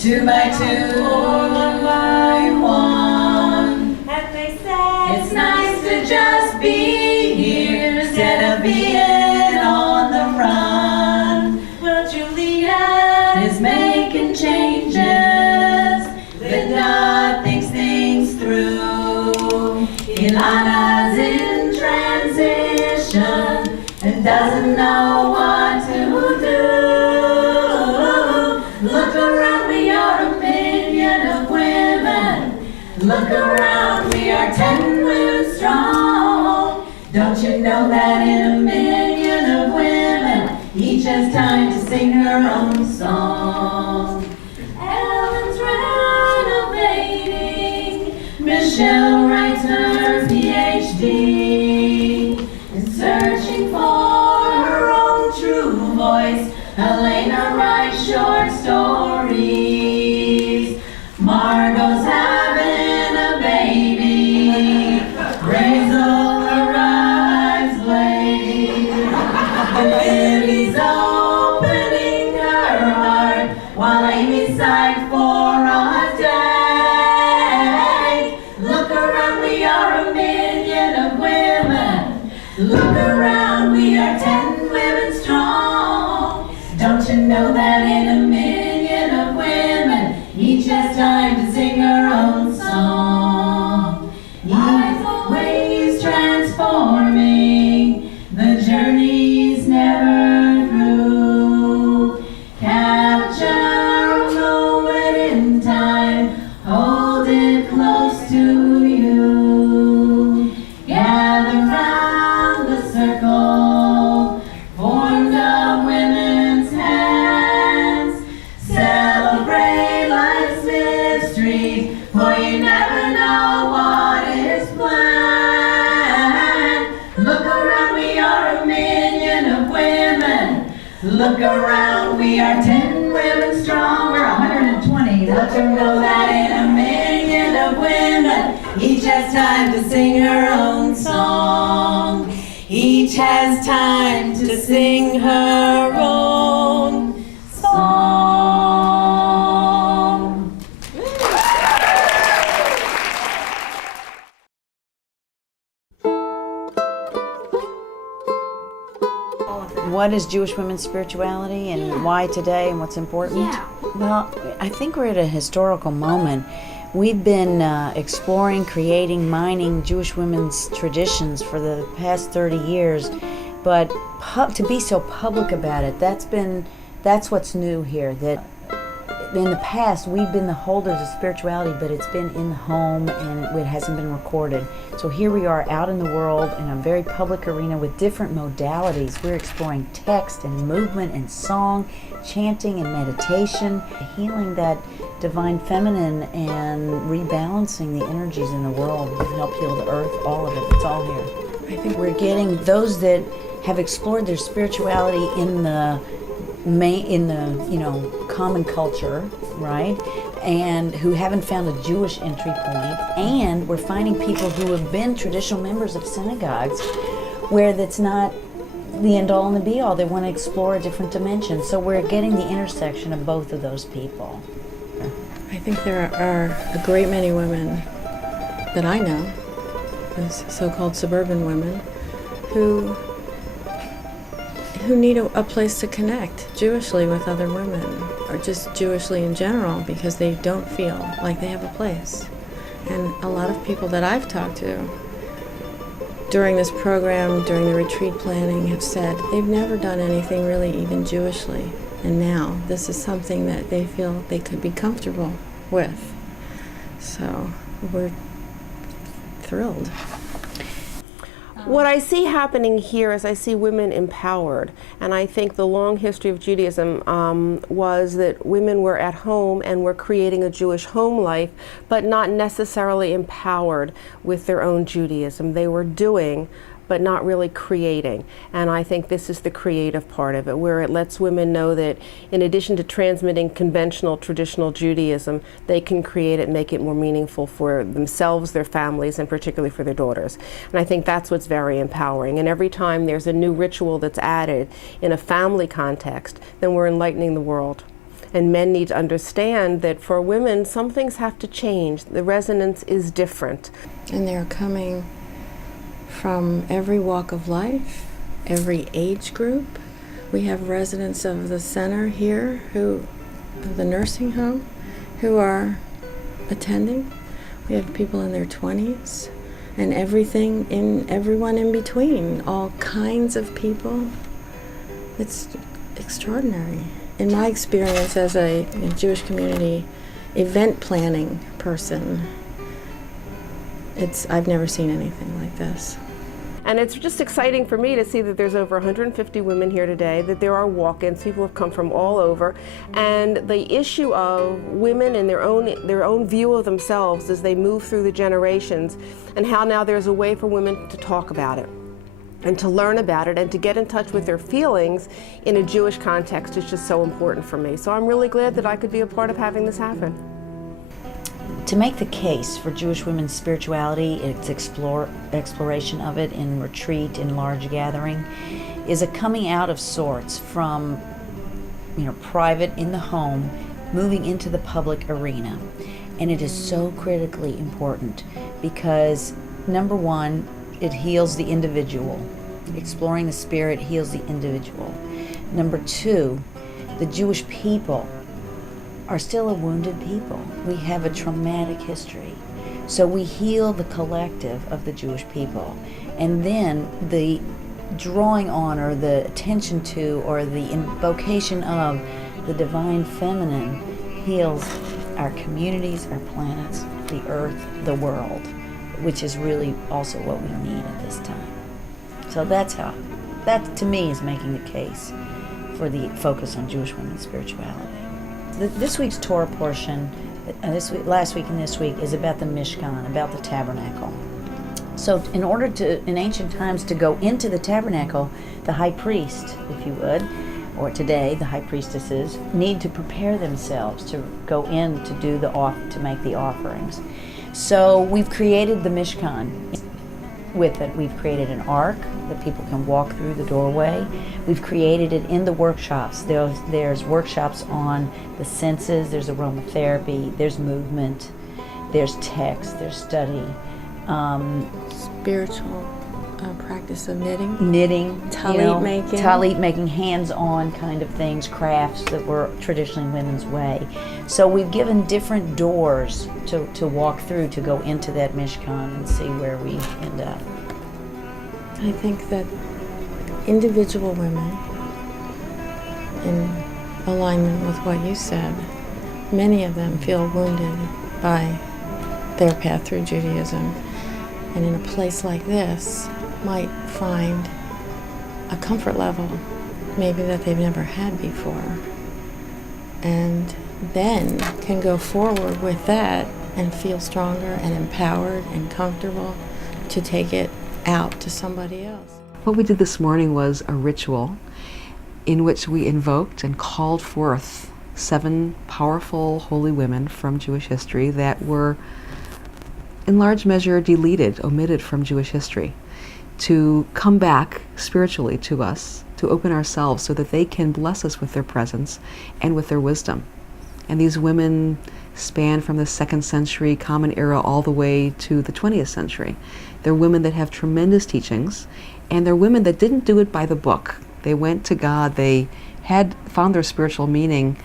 two by two, one by one. And they say It's nice to just be here instead of being on the run. well, Juliet Is making changes. Linda thinks things through. Ilana's in transition and doesn't know what to do. Look around, we are a million of women. Look around, we are 10 women strong. Don't you know that in a million of women, each has time to sing her own song? Ellen's renovating. Michelle writes her PhD. And searching for her own true voice, Helena writes short stories. Margot's having a baby. Rayzel arrives late. Lily's opening her heart while Amy sighed for a day. Look around, we are a million of women. Look around, we are 10 women strong. Don't you know that in a million of women, each has time to sing her own song? Life always transforming, the journey's never through. Capture a moment in time, hold it close to you. Gather round the circle, formed of women's hands. Celebrate life's mysteries, for you never know what is planned. Look around, we are a million of women. Look around, we are 10 women strong. We're 120. Let you know that in a million of women, each has time to sing her own song. Each has time to sing her own song. What is Jewish women's spirituality and why today and what's important? Well, I think we're at a historical moment. We've been exploring, creating, mining Jewish women's traditions for the past 30 years, but to be so public about it, that's what's new here. That in the past, we've been the holders of spirituality, but it's been in the home and it hasn't been recorded. So here we are out in the world in a very public arena with different modalities. We're exploring text and movement and song, chanting and meditation, healing that divine feminine and rebalancing the energies in the world to help heal the earth, all of it. It's all here. I think we're getting those that have explored their spirituality in the common culture, right? And who haven't found a Jewish entry point. And we're finding people who have been traditional members of synagogues where that's not the end all and the be all. They want to explore a different dimension. So we're getting the intersection of both of those people. I think there are a great many women that I know, those so-called suburban women, who need a place to connect Jewishly with other women, or just Jewishly in general, because they don't feel like they have a place. And a lot of people that I've talked to during this program, during the retreat planning, have said they've never done anything really even Jewishly. And now this is something that they feel they could be comfortable with. So we're thrilled. What I see happening here is I see women empowered, and I think the long history of Judaism was that women were at home and were creating a Jewish home life, but not necessarily empowered with their own Judaism. They were doing, but not really creating. And I think this is the creative part of it, where it lets women know that in addition to transmitting conventional, traditional Judaism, they can create it and make it more meaningful for themselves, their families, and particularly for their daughters. And I think that's what's very empowering. And every time there's a new ritual that's added in a family context, then we're enlightening the world. and men need to understand that for women, some things have to change. The resonance is different. And they're coming from every walk of life, every age group. We have residents of the center here, of the nursing home, who are attending. We have people in their 20s, and everyone in between, all kinds of people. It's extraordinary. In my experience as a Jewish community event planning person, I've never seen anything like this. And it's just exciting for me to see that there's over 150 women here today, that there are walk-ins, people have come from all over, and the issue of women and their own view of themselves as they move through the generations, and how now there's a way for women to talk about it and to learn about it and to get in touch with their feelings in a Jewish context is just so important for me. So I'm really glad that I could be a part of having this happen. To make the case for Jewish women's spirituality, its exploration of it in retreat, in large gathering, is a coming out of sorts from private in the home, moving into the public arena. And it is so critically important because, number one, it heals the individual. Exploring the spirit heals the individual. Number two, the Jewish people are still a wounded people. We have a traumatic history. So we heal the collective of the Jewish people. And then the drawing on or the attention to or the invocation of the divine feminine heals our communities, our planets, the earth, the world, which is really also what we need at this time. So that to me is making the case for the focus on Jewish women's spirituality. This week's Torah portion, last week and this week, is about the Mishkan, about the tabernacle. So in order to, in ancient times, to go into the tabernacle, the high priest, if you would, or today the high priestesses, need to prepare themselves to go in to do to make the offerings. So we've created the Mishkan. With it, we've created an ark that people can walk through the doorway. We've created it in the workshops. There's workshops on the senses, there's aromatherapy, there's movement, there's text, there's study. Spiritual practice of knitting, talit making, hands-on kind of things, crafts that were traditionally women's way. So we've given different doors to walk through to go into that Mishkan and see where we end up. I think that individual women, in alignment with what you said, many of them feel wounded by their path through Judaism, and in a place like this might find a comfort level maybe that they've never had before, and then can go forward with that and feel stronger and empowered and comfortable to take it out to somebody else. What we did this morning was a ritual in which we invoked and called forth 7 powerful holy women from Jewish history that were in large measure omitted from Jewish history, to come back spiritually to us, to open ourselves so that they can bless us with their presence and with their wisdom. And these women span from the 2nd century Common Era all the way to the 20th century. They're women that have tremendous teachings, and they're women that didn't do it by the book. They went to God, they had found their spiritual meaning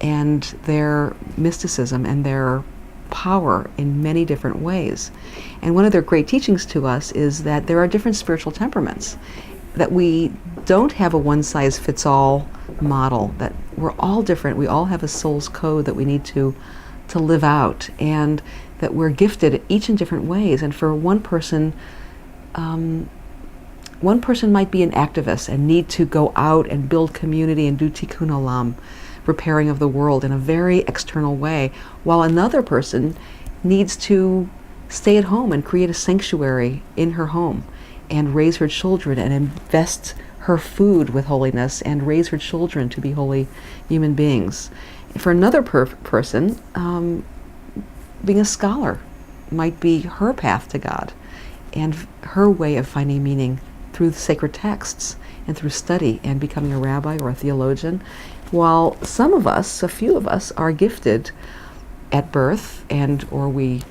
and their mysticism and their power in many different ways. And one of their great teachings to us is that there are different spiritual temperaments, that we don't have a one-size-fits-all model, that we're all different. We all have a soul's code that we need to live out, and that we're gifted each in different ways. And for one person might be an activist and need to go out and build community and do tikkun olam, repairing of the world in a very external way, while another person needs to stay at home and create a sanctuary in her home and raise her children and invest her food with holiness and raise her children to be holy human beings. For another person, being a scholar might be her path to God and her way of finding meaning through the sacred texts and through study and becoming a rabbi or a theologian, while some of us, a few of us, are gifted at birth and or we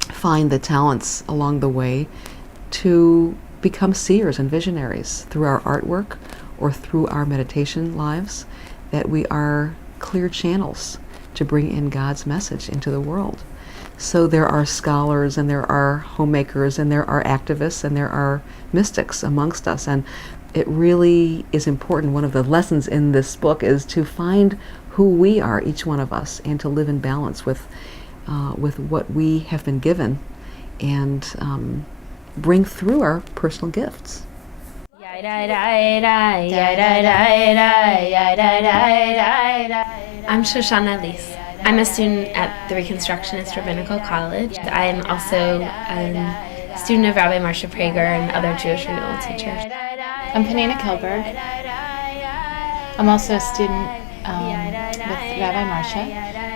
find the talents along the way to become seers and visionaries through our artwork or through our meditation lives, that we are clear channels to bring in God's message into the world. So there are scholars and there are homemakers and there are activists and there are mystics amongst us, and it really is important. One of the lessons in this book is to find who we are, each one of us, and to live in balance with what we have been given and bring through our personal gifts. I'm Shoshana Elise. I'm a student at the Reconstructionist Rabbinical College. I am also a student of Rabbi Marsha Prager and other Jewish renewal teachers. I'm Penina Kilberg. I'm also a student with Rabbi Marsha,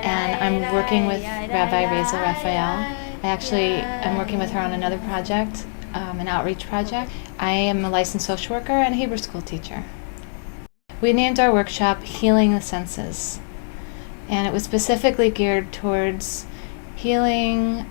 and I'm working with Rabbi Rayzel Raphael. I'm working with her on another project, an outreach project. I am a licensed social worker and a Hebrew school teacher. We named our workshop Healing the Senses, and it was specifically geared towards healing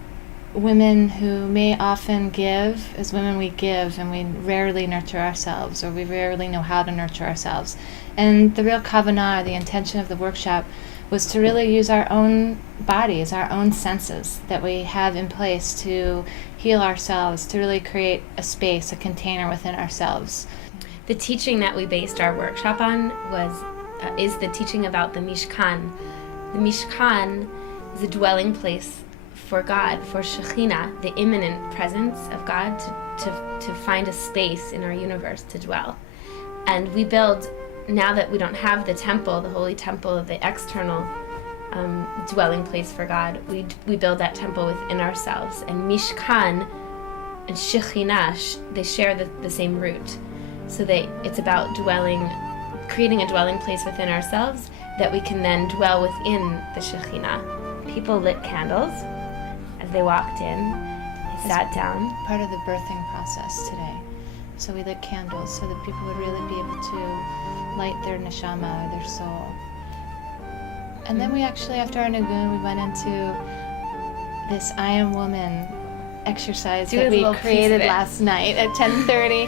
women who may often give. As women, we give and we rarely nurture ourselves, or we rarely know how to nurture ourselves. And the real kavanah, the intention of the workshop, was to really use our own bodies, our own senses that we have in place to heal ourselves, to really create a space, a container within ourselves. The teaching that we based our workshop on is the teaching about the Mishkan. The Mishkan is a dwelling place for God, for Shekhinah, the immanent presence of God, to find a space in our universe to dwell. And we build, now that we don't have the temple, the holy temple, the external dwelling place for God, we build that temple within ourselves. And Mishkan and Shekhinah, they share the same root. So it's about creating a dwelling place within ourselves that we can then dwell within the Shekhinah. People lit candles as they walked in. They sat down. Part of the birthing process today. So we lit candles so that people would really be able to light their neshama, their soul. And then we actually, after our Nagun, we went into this I Am Woman exercise that we created last night at 10:30.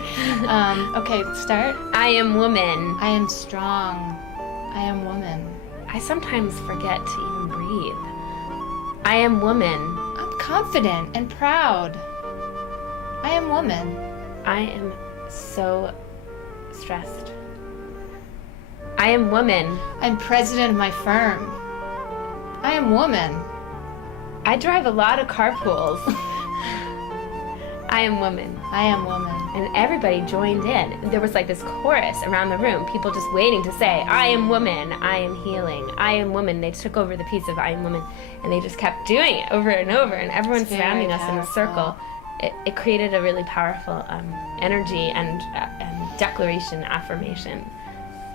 Okay, start. I am woman. I am strong. I am woman. I sometimes forget to even breathe. I am woman. I'm confident and proud. I am woman. I am so stressed. I am woman. I'm president of my firm. I am woman. I drive a lot of carpools. I am woman. I am woman. And everybody joined in. There was like this chorus around the room, people just waiting to say, I am woman, I am healing, I am woman. They took over the piece of I am woman, and they just kept doing it over and over, and everyone surrounding us in a circle. It created a really powerful energy and declaration, affirmation.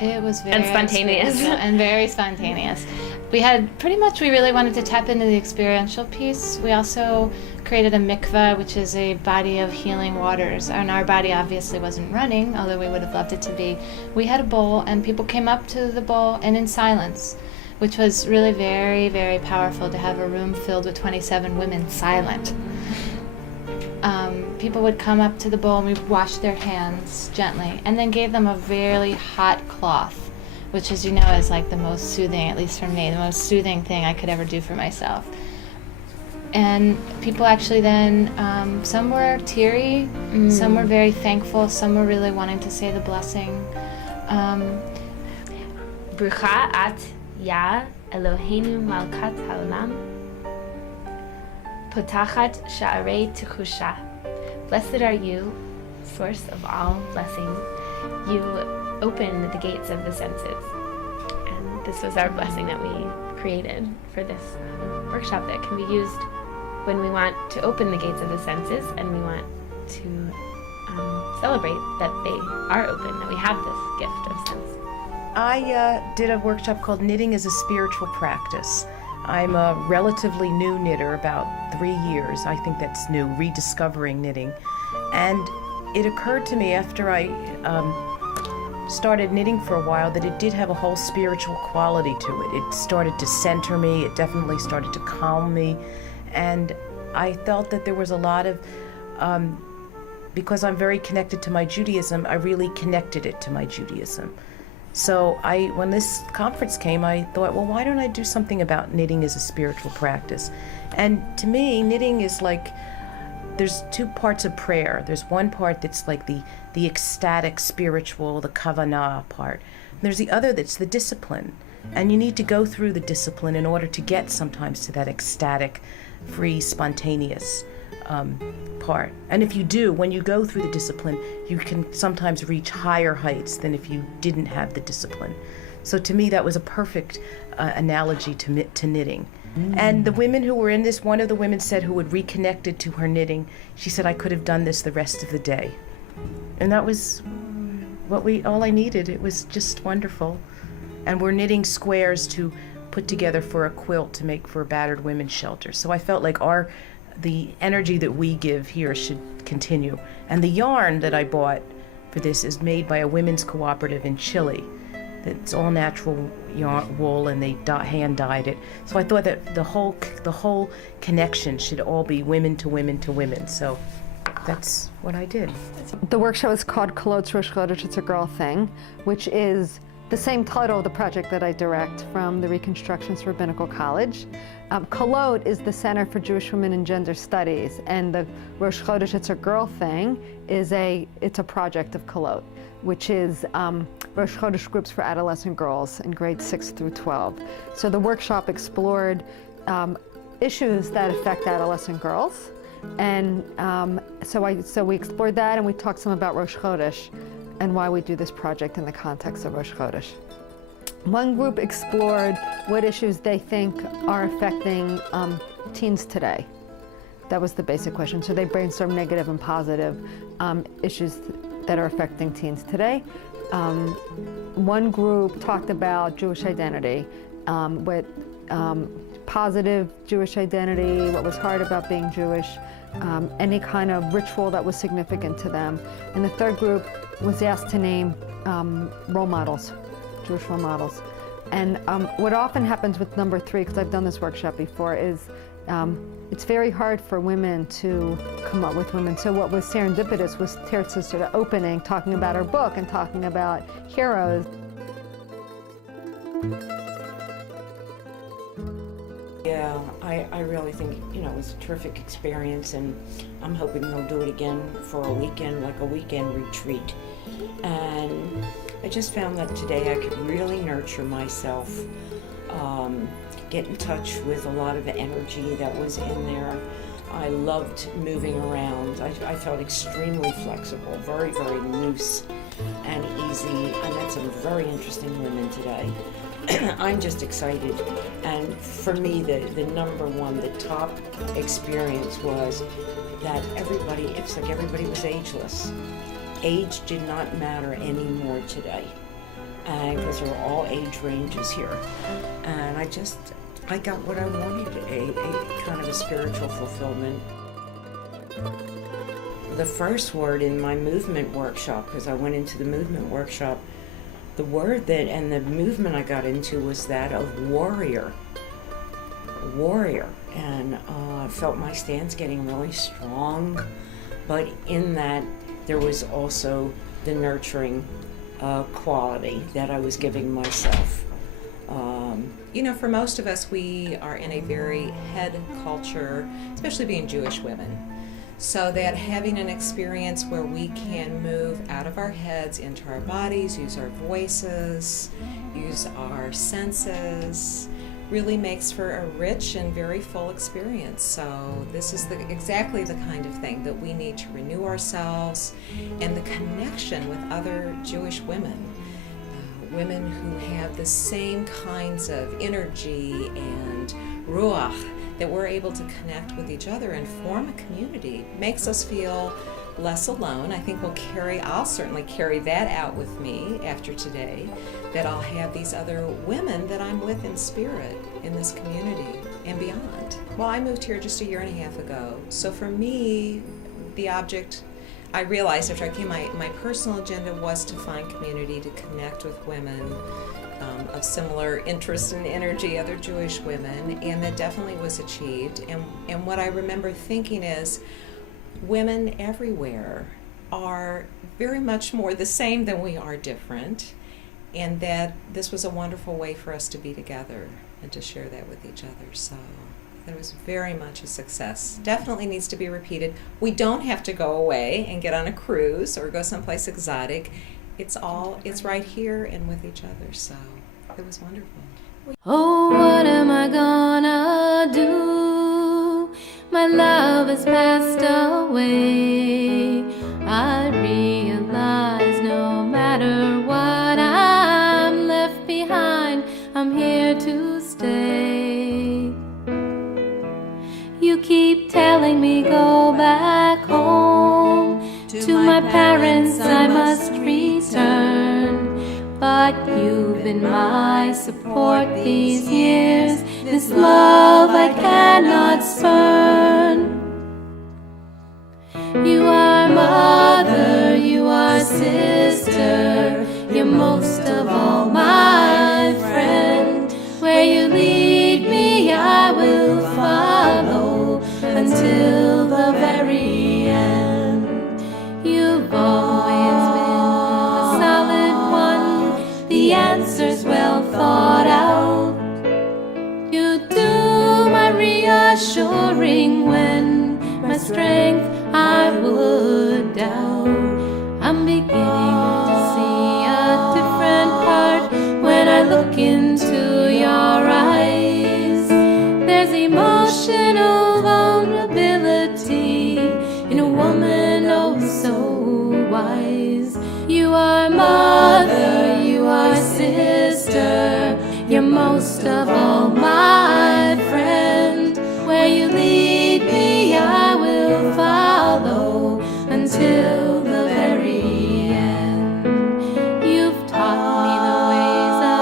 It was very spontaneous. And very spontaneous. We really wanted to tap into the experiential piece. We also created a mikveh, which is a body of healing waters. And our body obviously wasn't running, although we would have loved it to be. We had a bowl, and people came up to the bowl and in silence, which was really very, very powerful to have a room filled with 27 women silent. People would come up to the bowl and we'd wash their hands gently and then gave them a very hot cloth, which, as you know, is like the most soothing, at least for me, the most soothing thing I could ever do for myself. And people actually then, some were teary, some were very thankful, some were really wanting to say the blessing. Brucha at Ya Eloheinu Malkat Haolam Potachat Sha'arei Tichusha. Blessed are you, source of all blessing. You open the gates of the senses. And this was our blessing that we created for this workshop that can be used when we want to open the gates of the senses and we want to celebrate that they are open, that we have this gift of sense. I did a workshop called Knitting as a Spiritual Practice. I'm a relatively new knitter, about 3 years. I think that's new, rediscovering knitting. And it occurred to me after I started knitting for a while that it did have a whole spiritual quality to it. It started to center me, it definitely started to calm me, and I felt that there was a lot of, because I'm very connected to my Judaism, I really connected it to my Judaism. So when this conference came, I thought, well, why don't I do something about knitting as a spiritual practice? And to me, knitting is like, there's two parts of prayer. There's one part that's like the ecstatic, spiritual, the kavanah part. And there's the other that's the discipline. And you need to go through the discipline in order to get sometimes to that ecstatic, free, spontaneous part. And if you do, when you go through the discipline, you can sometimes reach higher heights than if you didn't have the discipline. So to me, that was a perfect analogy to knitting. And the women who were in this, one of the women said who had reconnected to her knitting, she said, I could have done this the rest of the day. And that was all I needed. It was just wonderful. And we're knitting squares to put together for a quilt to make for a battered women's shelter. So I felt like the energy that we give here should continue. And the yarn that I bought for this is made by a women's cooperative in Chile. It's all natural yarn, wool, and they hand dyed it. So I thought that the whole connection should all be women to women to women. So that's what I did. The workshop is called Kolot Rosh Chodesh, It's a Girl Thing, which is the same title of the project that I direct from the Reconstructionist Rabbinical College. Kolot is the Center for Jewish Women and Gender Studies, and the Rosh Chodesh, It's a Girl Thing it's a project of Kolot, which is Rosh Chodesh groups for adolescent girls in grades 6 through 12. So the workshop explored issues that affect adolescent girls, and so we explored that, and we talked some about Rosh Chodesh and why we do this project in the context of Rosh Chodesh. One group explored what issues they think are affecting teens today. That was the basic question. So they brainstormed negative and positive issues that are affecting teens today. One group talked about Jewish identity, with positive Jewish identity, what was hard about being Jewish, any kind of ritual that was significant to them. And the third group was asked to name role models, Jewish role models. And what often happens with number 3, because I've done this workshop before, is it's very hard for women to come up with women. So what was serendipitous was Teresa's sort of opening, talking about her book and talking about heroes. Yeah, I really think, it was a terrific experience, and I'm hoping they'll do it again for a weekend, like a weekend retreat. And I just found that today I could really nurture myself, get in touch with a lot of the energy that was in there. I loved moving around. I felt extremely flexible, very, very loose and easy. I met some very interesting women today. I'm just excited, and for me the number one, the top experience was that it's like everybody was ageless. Age did not matter anymore today, and because there were all age ranges here, and I got what I wanted, a kind of a spiritual fulfillment. The first word in my movement workshop, because I went into the movement workshop, the word and the movement I got into was that of warrior. And I felt my stance getting really strong, but in that there was also the nurturing quality that I was giving myself. For most of us, we are in a very head culture, especially being Jewish women. So that having an experience where we can move out of our heads into our bodies, use our voices, use our senses, really makes for a rich and very full experience. So this is exactly the kind of thing that we need to renew ourselves, and the connection with other Jewish women. Women who have the same kinds of energy and ruach, that we're able to connect with each other and form a community. Makes us feel less alone. I think I'll certainly carry that out with me after today, that I'll have these other women that I'm with in spirit in this community and beyond. Well, I moved here just a year and a half ago, so for me, the object I realized after I came, my personal agenda was to find community, to connect with women of similar interest and energy, other Jewish women, and that definitely was achieved. And what I remember thinking is, women everywhere are very much more the same than we are different, and that this was a wonderful way for us to be together and to share that with each other. So that was very much a success. Definitely needs to be repeated. We don't have to go away and get on a cruise or go someplace exotic. It's right here and with each other. So it was wonderful. Oh, what am I gonna do? My love has passed away. I realize no matter what, I'm left behind. I'm here to stay. You keep telling me go back home. To my parents I must return. But you've been my support these years. This love I cannot spurn. You are mother, you are sister, you're most of all my friend. Where you lead me I will follow until the very end. You've always been a solid one, the answer's well thought out. You do my reassuring when my strength I would doubt. I'm beginning to see a different part when I look into your eyes. There's emotional vulnerability in a woman oh so wise. You are mother, you are sister, you're most of all my friend. Where you lead me I will follow until the very end. You've taught me the ways of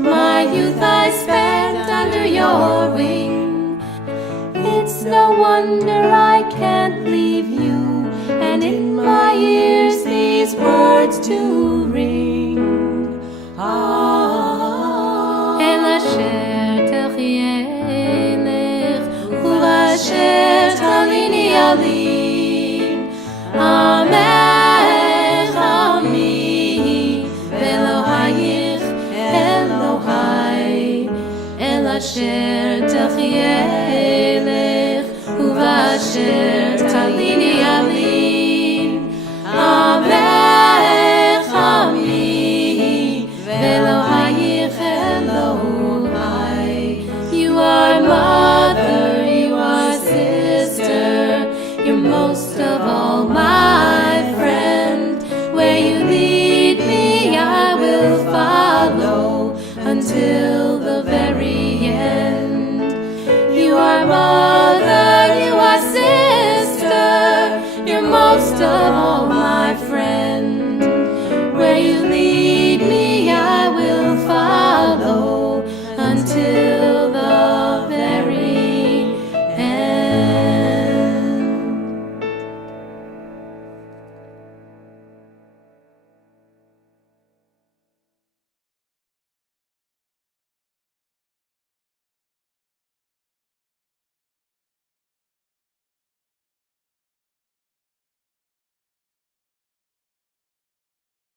women. My youth I spent under your wing. It's no wonder I can't leave you, and in my ears these words do ring. El asher techyeh lech uvasher talini alin. Amech ami velohayich Elohai. El asher techyeh lech uvasher talini alin. Amech ami velohayich Elohai. You are mother, you are sister, you're most of all my friend. Where you lead me I will follow until the very end. You are mother, you are sister, you're most of all my friend.